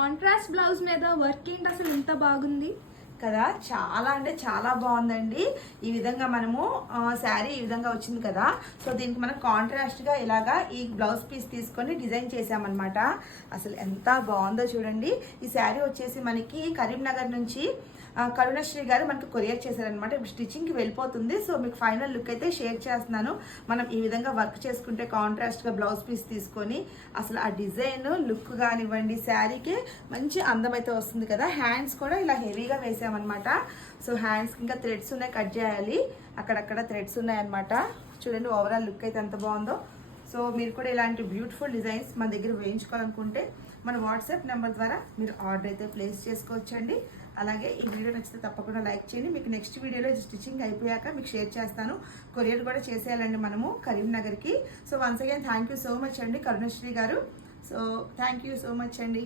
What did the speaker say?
Contrast blouse మీద work ఏంటి అసలు ఇంత బాగుంది కదా. చాలా అంటే చాలా బాగుందండి. ఈ విధంగా మనము శారీ ఈ విధంగా వచ్చింది కదా. సో దీనికి మనం కాంట్రాస్ట్గా ఇలాగా ఈ బ్లౌజ్ పీస్ తీసుకొని డిజైన్ చేసామన్నమాట. అసలు ఎంత బాగుందో చూడండి. ఈ శారీ వచ్చేసి మనకి కరీంనగర్ నుంచి కరుణశ్రీ గారు మనకు కొరియర్ చేశారనమాట. ఇప్పుడు స్టిచ్చింగ్కి వెళ్ళిపోతుంది. సో మీకు ఫైనల్ లుక్ అయితే షేర్ చేస్తున్నాను. మనం ఈ విధంగా వర్క్ చేసుకుంటే కాంట్రాస్ట్గా బ్లౌజ్ పీస్ తీసుకొని అసలు ఆ డిజైన్ లుక్ కానివ్వండి, శారీకి మంచి అందం అయితే వస్తుంది కదా. హ్యాండ్స్ కూడా ఇలా హెవీగా వేసామన్నమాట. సో హ్యాండ్స్కి ఇంకా థ్రెడ్స్ ఉన్నాయి, కట్ చేయాలి. అక్కడక్కడ థ్రెడ్స్ ఉన్నాయన్నమాట. చూడండి ఓవరాల్ లుక్ అయితే ఎంత బాగుందో. సో మీరు కూడా ఇలాంటి బ్యూటిఫుల్ డిజైన్స్ మన దగ్గర వేయించుకోవాలనుకుంటే మన వాట్సాప్ నెంబర్ ద్వారా మీరు ఆర్డర్ అయితే ప్లేస్ చేసుకోవచ్చండి. అలాగే ఈ వీడియో నచ్చితే తప్పకుండా లైక్ చేయండి. మీకు నెక్స్ట్ వీడియోలో స్టిచ్చింగ్ అయిపోయాక మీకు షేర్ చేస్తాను. కొరియర్ కూడా చేసేయాలండి మనము కరీంనగర్కి. So once again thank you so much అండి కరుణశ్రీ గారు. So thank you so much అండి.